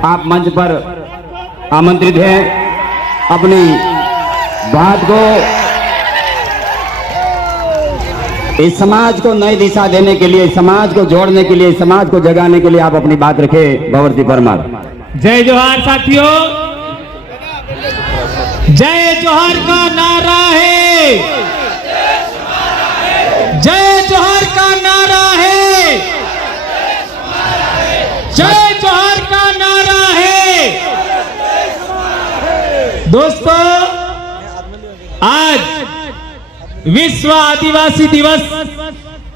आप मंच पर आमंत्रित हैं अपनी बात को, इस समाज को नई दिशा देने के लिए, समाज को जोड़ने के लिए, समाज को जगाने के लिए आप अपनी बात रखें। भंवर परमार। जय जोहार साथियों, जय जोहार का नारा है, जय जोहार का नारा है, जय जोहार का नारा है। दोस्तों, आज विश्व आदिवासी दिवस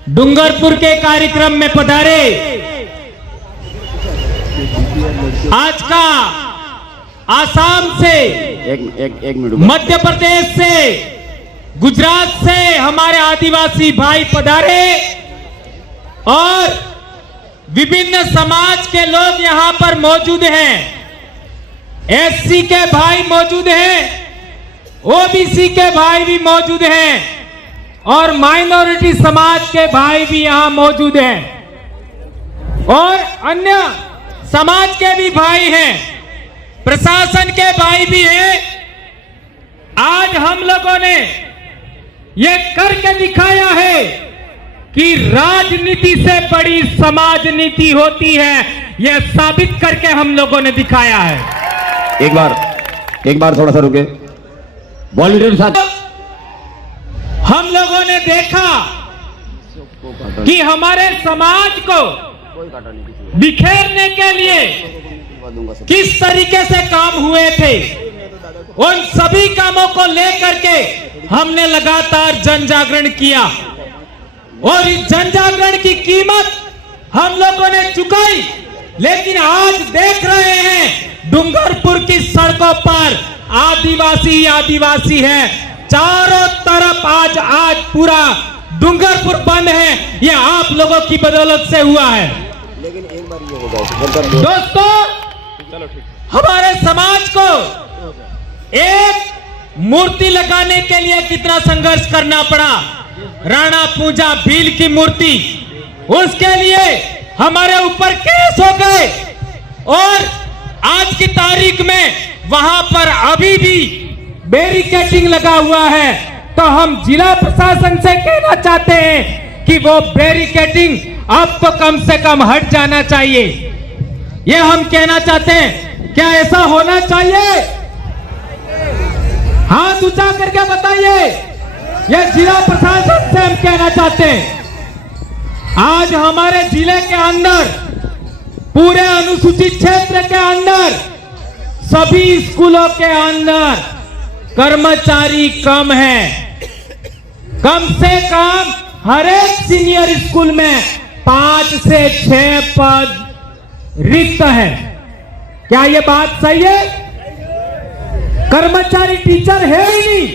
डूंगरपुर के कार्यक्रम में पधारे आज का आसाम से, एक मिनट, मध्य प्रदेश से, गुजरात से हमारे आदिवासी भाई पधारे और विभिन्न समाज के लोग यहां पर मौजूद हैं। एससी के भाई मौजूद हैं, ओबीसी के भाई भी मौजूद हैं और माइनॉरिटी समाज के भाई भी यहां मौजूद हैं और अन्य समाज के भी भाई हैं, प्रशासन के भाई भी हैं। आज हम लोगों ने ये करके दिखाया है कि राजनीति से बड़ी समाज नीति होती है, यह साबित करके हम लोगों ने दिखाया है। एक बार थोड़ा सा रुके। वॉलंटियर साथ हम लोगों ने देखा कि हमारे समाज को बिखेरने के लिए किस तरीके से काम हुए थे, उन सभी कामों को लेकर के हमने लगातार जन जागरण किया और इस जन जागरण की कीमत हम लोगों ने चुकाई। लेकिन आज देख रहे हैं डूंगरपुर की सड़कों पर आदिवासी ही आदिवासी है, चारों तरफ आज पूरा डूंगरपुर बंद है। यह आप लोगों की बदौलत से हुआ है। लेकिन एक बार ये होगा दोस्तों, हमारे समाज को एक मूर्ति लगाने के लिए कितना संघर्ष करना पड़ा। राणा पूजा भील की मूर्ति, उसके लिए हमारे ऊपर केस हो गए और आज की तारीख में वहां पर अभी भी बैरिकेडिंग लगा हुआ है। तो हम जिला प्रशासन से कहना चाहते हैं कि वो बैरिकेडिंग अब तो कम से कम हट जाना चाहिए। ये हम कहना चाहते हैं। क्या ऐसा होना चाहिए? हाथ ऊंचा करके बताइए। ये जिला प्रशासन से हम कहना चाहते हैं। आज हमारे जिले के अंदर, पूरे अनुसूचित क्षेत्र के अंदर, सभी स्कूलों के अंदर कर्मचारी कम है। कम से कम हर एक सीनियर स्कूल में 5 से 6 पद रिक्त है। क्या ये बात सही है? कर्मचारी टीचर है ही नहीं।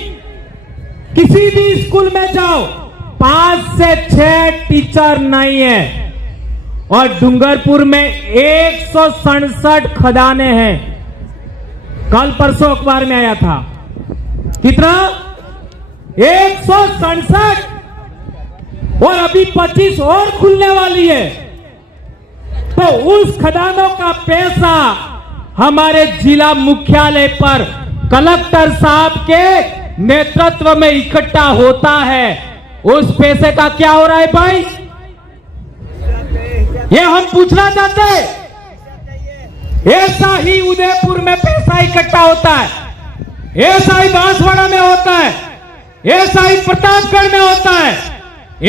किसी भी स्कूल में जाओ, 5 से 6 टीचर नहीं है। और डूंगरपुर में 167 खदानें हैं। कल परसों अखबार में आया था। कितना? 167 और अभी 25 और खुलने वाली है। तो उस खदानों का पैसा हमारे जिला मुख्यालय पर कलेक्टर साहब के नेतृत्व में इकट्ठा होता है। उस पैसे का क्या हो रहा है भाई? ये हम पूछना चाहते हैं। ऐसा ही उदयपुर में पैसा इकट्ठा होता है, ऐसा ही बांसवाड़ा में होता है, ऐसा ही प्रतापगढ़ में होता है,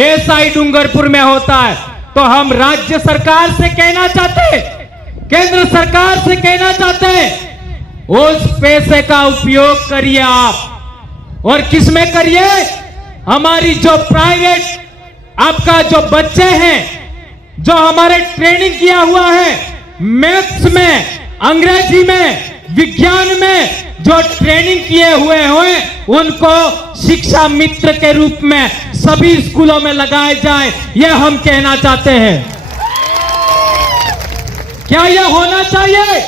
ऐसा ही डूंगरपुर में होता है। तो हम राज्य सरकार से कहना चाहते हैं, केंद्र सरकार से कहना चाहते हैं, उस पैसे का उपयोग करिए आप। और किस में करिए? हमारी जो प्राइवेट आपका जो बच्चे हैं, जो हमारे ट्रेनिंग किया हुआ है, मैथ्स में, अंग्रेजी में, विज्ञान में जो ट्रेनिंग किए हुए उनको शिक्षा मित्र के रूप में सभी स्कूलों में लगाए जाए, यह हम कहना चाहते हैं। क्या यह होना चाहिए?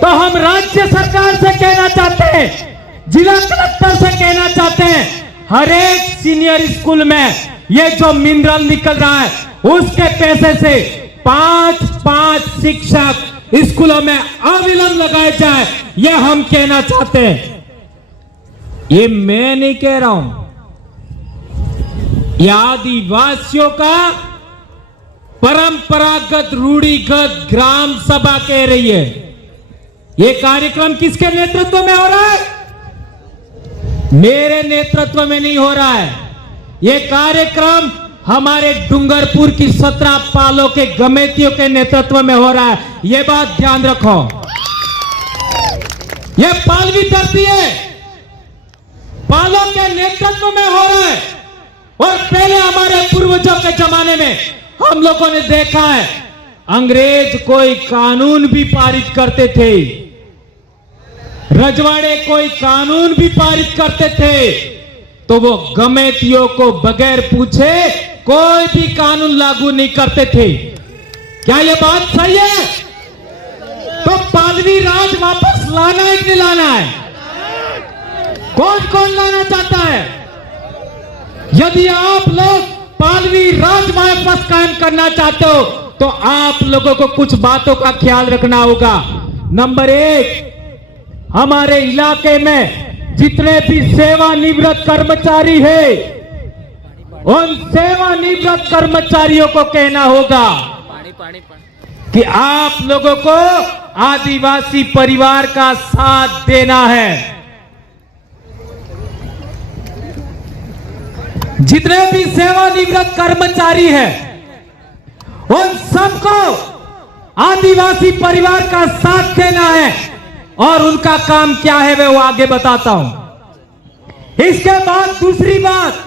तो हम राज्य सरकार से कहना चाहते हैं, जिला कलेक्टर से कहना चाहते हैं, हर एक सीनियर स्कूल में ये जो मिनरल निकल रहा है, उसके पैसे से 5-5 शिक्षक स्कूलों में अविलंब लगाए जाए, यह हम कहना चाहते हैं। ये मैं नहीं कह रहा हूं, यह आदिवासियों का परंपरागत रूढ़िगत ग्राम सभा कह रही है। यह कार्यक्रम किसके नेतृत्व में हो रहा है? मेरे नेतृत्व में नहीं हो रहा है। यह कार्यक्रम हमारे डूंगरपुर की 17 पालों के गमेतियों के नेतृत्व में हो रहा है। यह बात ध्यान रखो। यह पालवी धरती है, पालों के नेतृत्व में हो रहा है। और पहले हमारे पूर्वजों के जमाने में हम लोगों ने देखा है, अंग्रेज कोई कानून भी पारित करते थे, रजवाड़े कोई कानून भी पारित करते थे, तो वो गमेतियों को बगैर पूछे कोई भी कानून लागू नहीं करते थे। क्या ये बात सही है? तो पालवी राज वापस लाना है कि नहीं लाना है? कौन कौन लाना चाहता है? यदि आप लोग पालवी राज वापस कायम करना चाहते हो तो आप लोगों को कुछ बातों का ख्याल रखना होगा। नंबर 1, हमारे इलाके में जितने भी सेवानिवृत्त कर्मचारी है, उन सेवानिवृत्त कर्मचारियों को कहना होगा कि आप लोगों को आदिवासी परिवार का साथ देना है। जितने भी सेवानिवृत्त कर्मचारी हैं, उन सबको आदिवासी परिवार का साथ देना है। और उनका काम क्या है मैं वो आगे बताता हूं। इसके बाद दूसरी बात,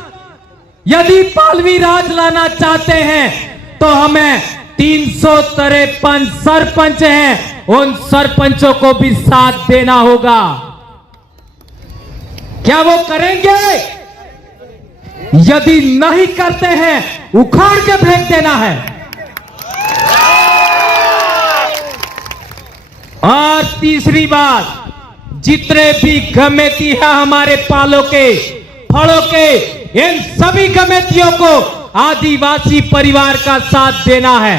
यदि पालवी राज लाना चाहते हैं तो हमें 353 सरपंच हैं, उन सरपंचों को भी साथ देना होगा। क्या वो करेंगे? यदि नहीं करते हैं, उखाड़ के फेंक देना है। और तीसरी बात, जितने भी गमेती है हमारे पालों के, फड़ों के, इन सभी गमेतियों को आदिवासी परिवार का साथ देना है।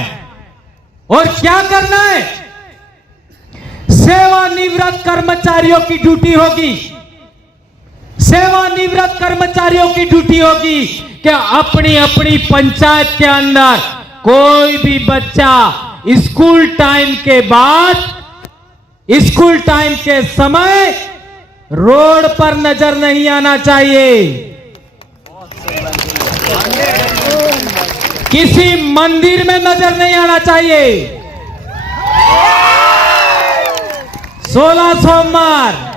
और क्या करना है? सेवानिवृत्त कर्मचारियों की ड्यूटी होगी, सेवानिवृत्त कर्मचारियों की ड्यूटी होगी कि अपनी अपनी पंचायत के अंदर कोई भी बच्चा स्कूल टाइम के बाद, स्कूल टाइम के समय रोड पर नजर नहीं आना चाहिए, किसी मंदिर में नजर नहीं आना चाहिए। 16 सोमवार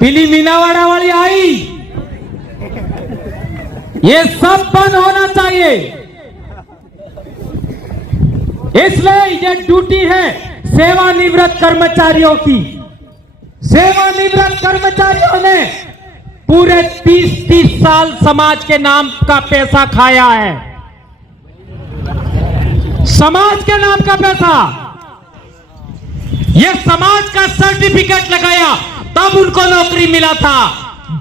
पीली मीनावाड़ा वाली आई, ये सब बंद होना चाहिए। इसलिए ये ड्यूटी है सेवानिवृत्त कर्मचारियों की। सेवानिवृत्त कर्मचारियों ने पूरे 30 साल समाज के नाम का पैसा खाया है, समाज के नाम का पैसा। ये समाज का सर्टिफिकेट लगाया तब उनको नौकरी मिला था।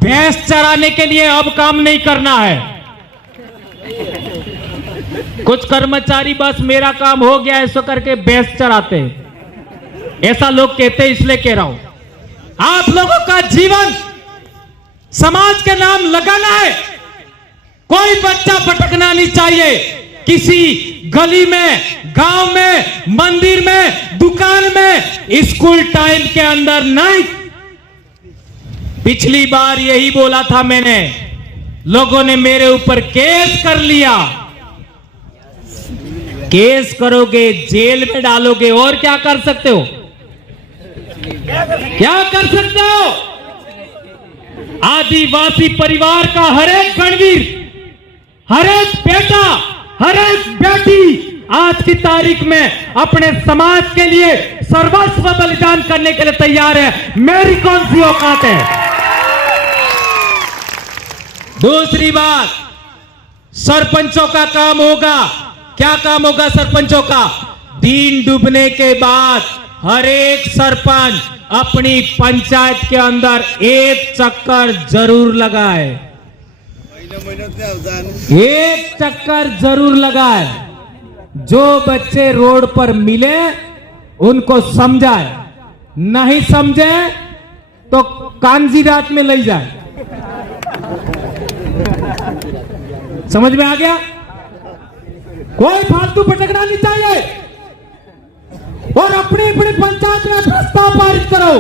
भैंस चराने के लिए अब काम नहीं करना है। कुछ कर्मचारी बस मेरा काम हो गया ऐसा करके भैंस चराते हैं, ऐसा लोग कहते हैं, इसलिए कह रहा हूं आप लोगों का जीवन समाज के नाम लगाना है। कोई बच्चा भटकना नहीं चाहिए, किसी गली में, गांव में, मंदिर में, दुकान में, स्कूल टाइम के अंदर नहीं। पिछली बार यही बोला था मैंने, लोगों ने मेरे ऊपर केस कर लिया। केस करोगे, जेल में डालोगे, और क्या कर सकते हो? क्या कर सकते हो? आदिवासी परिवार का हर एक गणवीर, हर एक बेटा, हर एक बेटी आज की तारीख में अपने समाज के लिए सर्वस्व बलिदान करने के लिए तैयार है। मेरी कौन सी औकात है? दूसरी बात, सरपंचों का काम होगा। क्या काम होगा सरपंचों का? दिन डूबने के बाद हर एक सरपंच अपनी पंचायत के अंदर एक चक्कर जरूर लगाए, एक चक्कर जरूर लगाए। जो बच्चे रोड पर मिले उनको समझाए, नहीं समझे तो कांजी रात में ले जाए। समझ में आ गया? कोई फालतू भटकना नहीं चाहिए। और अपनी अपनी पंचायत में प्रस्ताव पारित करो,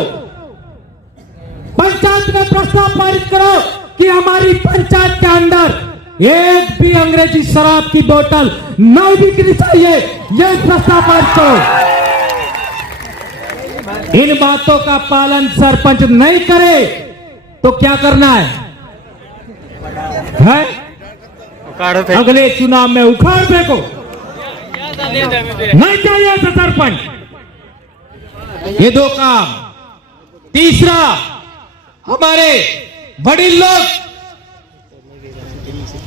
पंचायत में प्रस्ताव पारित करो कि हमारी पंचायत के अंदर एक भी अंग्रेजी शराब की बोतल नहीं बिकनी चाहिए। यह प्रस्ताव पारित करो। इन बातों का पालन सरपंच नहीं करे तो क्या करना है? अगले चुनाव में उखाड़ फेंको। नहीं चाहिए ऐसा सरपंच। ये दो काम। तीसरा, हमारे वडील लोग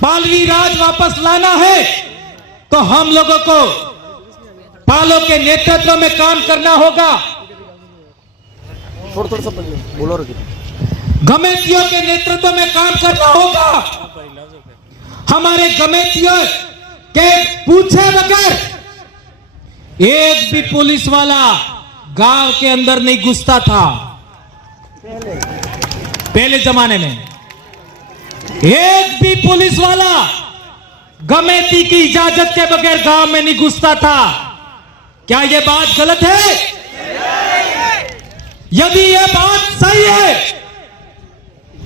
पालवी राज वापस लाना है तो हम लोगों को पालों के नेतृत्व में काम करना होगा। थोड़ा सा बोलो। गमेतियों के नेतृत्व में काम करना होगा। हमारे गमेतियों के पूछे बगैर एक भी पुलिस वाला गांव के अंदर नहीं घुसता था। पहले जमाने में एक भी पुलिस वाला गमेती की इजाजत के बगैर गांव में नहीं घुसता था। क्या यह बात गलत है? यदि यह बात सही है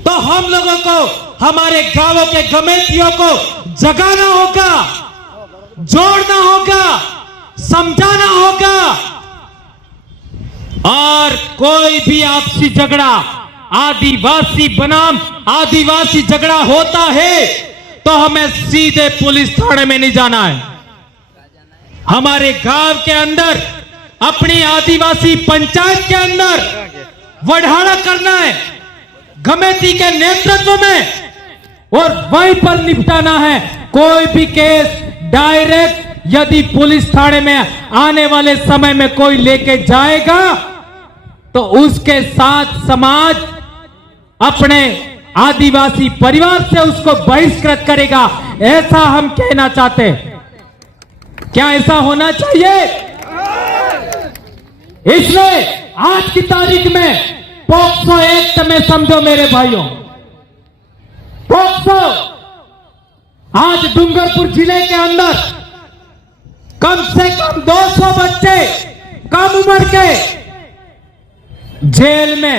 तो हम लोगों को हमारे गांवों के गमेतियों को जगाना होगा, जोड़ना होगा, समझाना होगा। और कोई भी आपसी झगड़ा, आदिवासी बनाम आदिवासी झगड़ा होता है तो हमें सीधे पुलिस थाने में नहीं जाना है। हमारे गांव के अंदर, अपनी आदिवासी पंचायत के अंदर वढ़ाना करना है गमेती के नेतृत्व में, और वहीं पर निपटाना है। कोई भी केस डायरेक्ट यदि पुलिस थाने में आने वाले समय में कोई लेके जाएगा तो उसके साथ समाज अपने आदिवासी परिवार से उसको बहिष्कृत करेगा। ऐसा हम कहना चाहते हैं। क्या ऐसा होना चाहिए? इसलिए आज की तारीख में पॉक्सो एक्ट में समझो मेरे भाइयों, पॉक्सो आज डूंगरपुर जिले के अंदर कम से कम 200 बच्चे कम उम्र के जेल में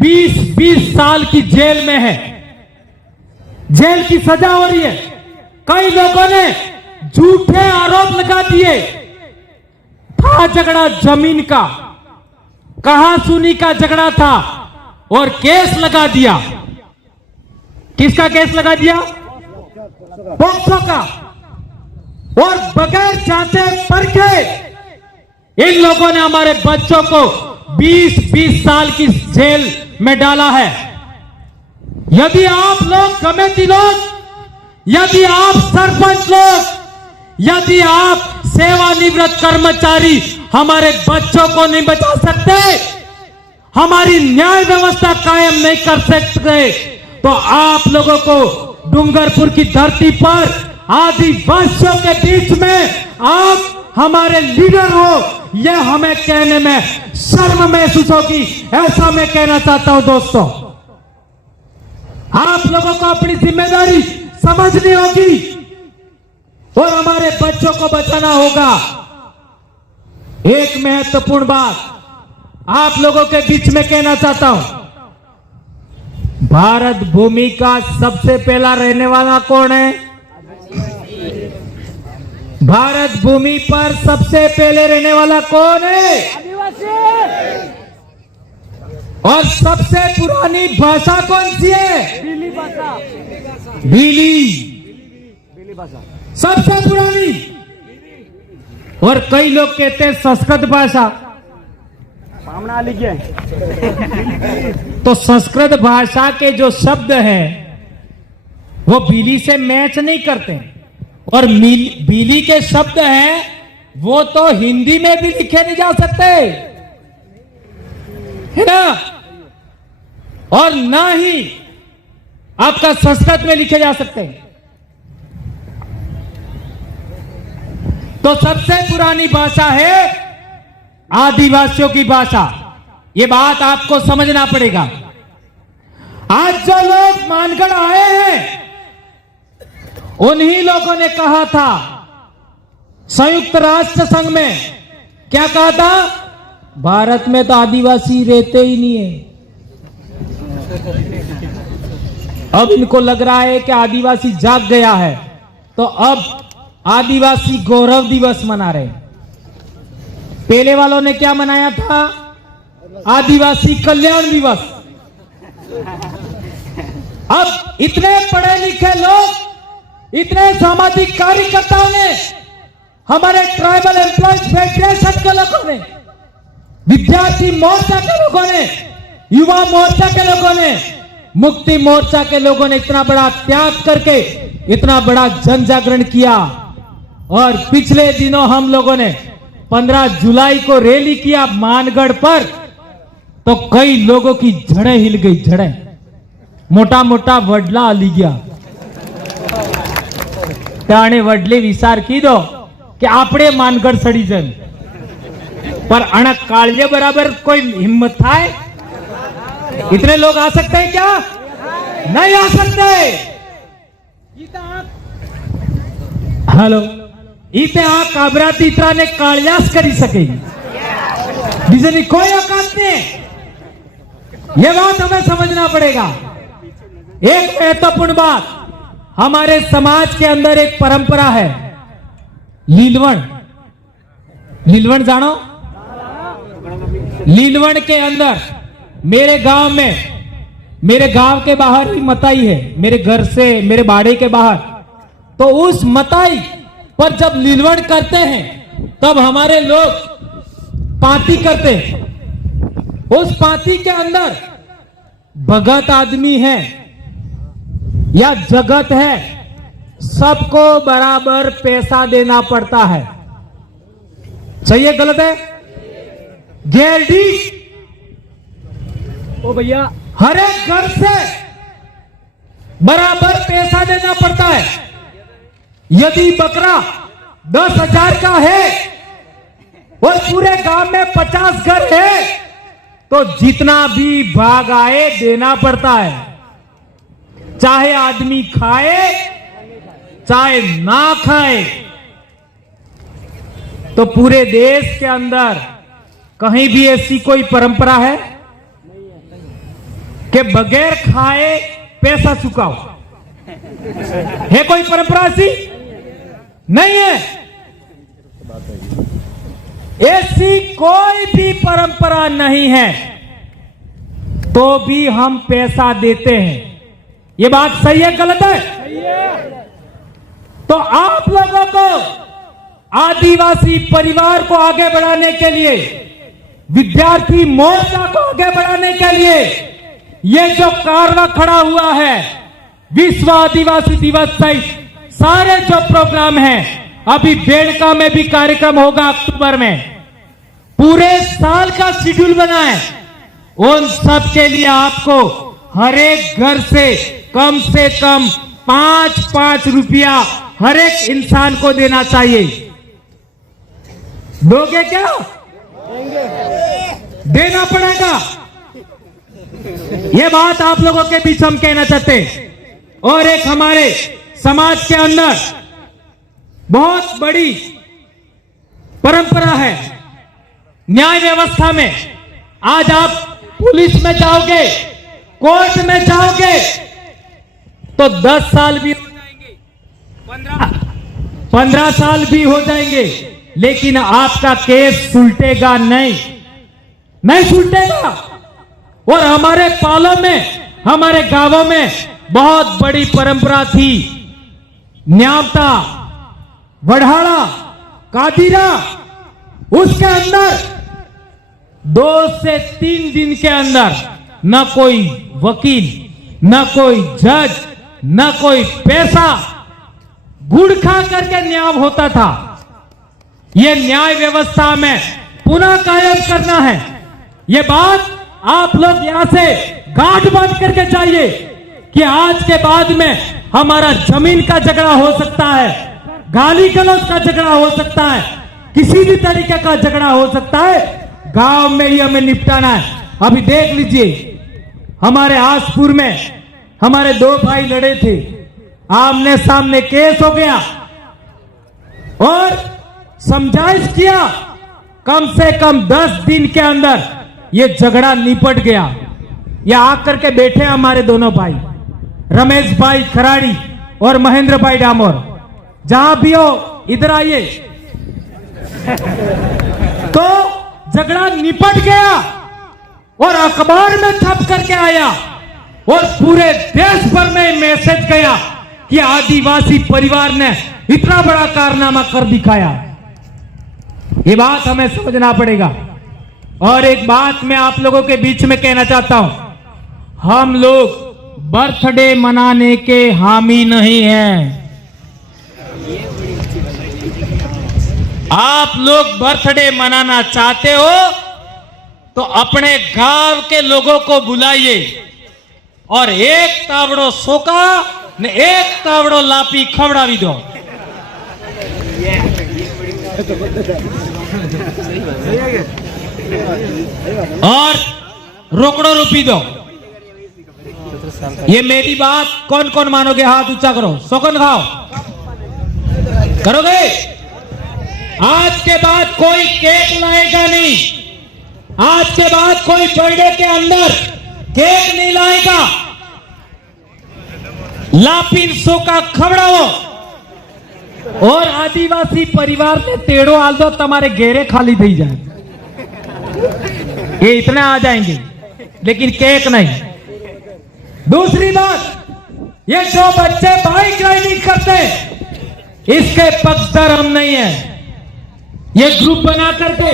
20-20 साल की जेल में है। जेल की सजा हो रही है। कई लोगों ने झूठे आरोप लगा दिए। था झगड़ा जमीन का, कहा सुनी का झगड़ा था और केस लगा दिया। किसका केस लगा दिया? पॉक्सो का। और बगैर जांचे परखे इन लोगों ने हमारे बच्चों को 20-20 साल की जेल में डाला है। यदि आप लोग कमेटी लोग, यदि आप सरपंच लोग, यदि आप सेवानिवृत्त कर्मचारी हमारे बच्चों को नहीं बचा सकते, हमारी न्याय व्यवस्था कायम नहीं कर सकते, तो आप लोगों को डूंगरपुर की धरती पर आदिवासियों के बीच में आप हमारे लीडर हो, यह हमें कहने में शर्म महसूस होगी। ऐसा मैं कहना चाहता हूं दोस्तों। आप लोगों को अपनी जिम्मेदारी समझनी होगी और हमारे बच्चों को बचाना होगा। एक महत्वपूर्ण बात आप लोगों के बीच में कहना चाहता हूं। भारत भूमि का सबसे पहला रहने वाला कौन है? भारत भूमि पर सबसे पहले रहने वाला कौन है? और सबसे पुरानी भाषा कौन सी है? भीली भाषा। भीली भाषा सबसे पुरानी। और कई लोग कहते हैं संस्कृत भाषा। सामना लिखिए। तो संस्कृत भाषा के जो शब्द हैं वो भीली से मैच नहीं करते, और भीली के शब्द हैं वो तो हिंदी में भी लिखे नहीं जा सकते, है ना? और ना ही आपका संस्कृत में लिखे जा सकते हैं। तो सबसे पुरानी भाषा है आदिवासियों की भाषा। ये बात आपको समझना पड़ेगा। आज जो लोग मानगढ़ आए हैं उन्हीं लोगों ने कहा था संयुक्त राष्ट्र संघ में, क्या कहा था? भारत में तो आदिवासी रहते ही नहीं है। अब इनको लग रहा है कि आदिवासी जाग गया है, तो अब आदिवासी गौरव दिवस मना रहे। पहले वालों ने क्या मनाया था? आदिवासी कल्याण दिवस। अब इतने पढ़े लिखे लोग, इतने सामाजिक कार्यकर्ताओं ने, हमारे ट्राइबल एम्प्लॉयज फेडरेशन के लोगों ने, विद्यार्थी मोर्चा के लोगों ने, युवा मोर्चा के लोगों ने, मुक्ति मोर्चा के लोगों ने इतना बड़ा त्याग करके इतना बड़ा जन जागरण किया। और पिछले दिनों हम लोगों ने 15 जुलाई को रैली किया मानगढ़ पर, तो कई लोगों की जड़ें हिल गई। जड़ें मोटा मोटा वडला हली गया। त्याने वडले विचार कीधो कि आपणे मानगढ़ सड़ी जन, पर अणक काळजे बराबर कोई हिम्मत थाय? इतने लोग आ सकते हैं क्या? नहीं आ सकते। हेलो, इथे आ काबराती इतरा ने काळजास करी सकेगी, बीजे कोई औकात नहीं। यह बात हमें समझना पड़ेगा। एक महत्वपूर्ण बात, हमारे समाज के अंदर एक परंपरा है लीलवण। लीलवण जानो? लीलवण के अंदर मेरे गांव में, मेरे गांव के बाहर ही मताई है, मेरे घर से, मेरे बाड़े के बाहर। तो उस मताई पर जब लीलवण करते हैं तब हमारे लोग पाती करते हैं। उस पाती के अंदर भगत आदमी है या जगत है, सबको बराबर पैसा देना पड़ता है। सही है गलत है? गेरडी ओ भैया, हर एक घर से बराबर पैसा देना पड़ता है। यदि बकरा 10,000 का है और पूरे गांव में 50 घर है, तो जितना भी भाग आए देना पड़ता है। चाहे आदमी खाए चाहे ना खाए। तो पूरे देश के अंदर कहीं भी ऐसी कोई परंपरा है कि बगैर खाए पैसा चुकाओ? है कोई परंपरा ऐसी? नहीं है। ऐसी कोई भी परंपरा नहीं है, तो भी हम पैसा देते हैं। ये बात सही है गलत है? तो आप लोगों को, आदिवासी परिवार को आगे बढ़ाने के लिए, विद्यार्थी मोर्चा को आगे बढ़ाने के लिए ये जो कारवा खड़ा हुआ है, विश्व आदिवासी दिवस सहित सारे जो प्रोग्राम हैं, अभी बेड़का में भी कार्यक्रम होगा अक्टूबर में, पूरे साल का शेड्यूल बना है। उन सब के लिए आपको हर एक घर से कम 5-5 रुपया हर एक इंसान को देना चाहिए। दोगे क्या? देना पड़ेगा। ये बात आप लोगों के बीच हम कहना चाहते हैं। और एक हमारे समाज के अंदर बहुत बड़ी परंपरा है न्याय व्यवस्था में। आज आप पुलिस में जाओगे, कोर्ट में जाओगे, तो 10 साल भी हो जाएंगे, 15 साल भी हो जाएंगे, लेकिन आपका केस सुलटेगा नहीं सुलटेगा। और हमारे पालों में, हमारे गांवों में बहुत बड़ी परंपरा थी। न्यामता, वढ़ाड़ा, कादिरा, उसके अंदर 2 से 3 दिन के अंदर न कोई वकील, न कोई जज, न कोई पैसा, गुड़ खा करके न्याय होता था। यह न्याय व्यवस्था में पुनः कायम करना है। यह बात आप लोग यहां से गांठ बांध करके जाइए कि आज के बाद में हमारा जमीन का झगड़ा हो सकता है, गाली गलौज का झगड़ा हो सकता है, किसी भी तरीके का झगड़ा हो सकता है, गांव में ही हमें निपटाना है। अभी देख लीजिए, हमारे आसपुर में हमारे 2 भाई लड़े थे, आमने सामने केस हो गया और समझाइश किया, कम से कम 10 दिन के अंदर ये झगड़ा निपट गया। ये आकर के बैठे हमारे दोनों भाई, रमेश भाई खराड़ी और महेंद्र भाई डामोर। जहां भी हो इधर आइए। तो झगड़ा निपट गया और अखबार में छप करके आया और पूरे देश भर में मैसेज गया कि आदिवासी परिवार ने इतना बड़ा कारनामा कर दिखाया। ये बात हमें समझना पड़ेगा। और एक बात मैं आप लोगों के बीच में कहना चाहता हूं, हम लोग बर्थडे मनाने के हामी नहीं हैं। आप लोग बर्थडे मनाना चाहते हो तो अपने गांव के लोगों को बुलाइए और एक तावड़ो सोका ने एक तावड़ो लापी खवड़ावी दो और रोकड़ो रूपी दो। ये मेरी बात कौन कौन मानोगे? हाथ ऊंचा करो। सौगंध खाओ, करोगे? आज के बाद कोई केक लाएगा नहीं, आज के बाद कोई बर्थडे के अंदर केक नहीं लाएगा। लापिन सोका खवड़ाओ और आदिवासी परिवार ने तेड़ो आल दो, तुम्हारे घेरे खाली थी जाए। ये इतने आ जाएंगे, लेकिन केक नहीं। दूसरी बात, ये जो बच्चे बाइक राइडिंग करते, इसके पक्षधर हम नहीं है। ये ग्रुप बना करके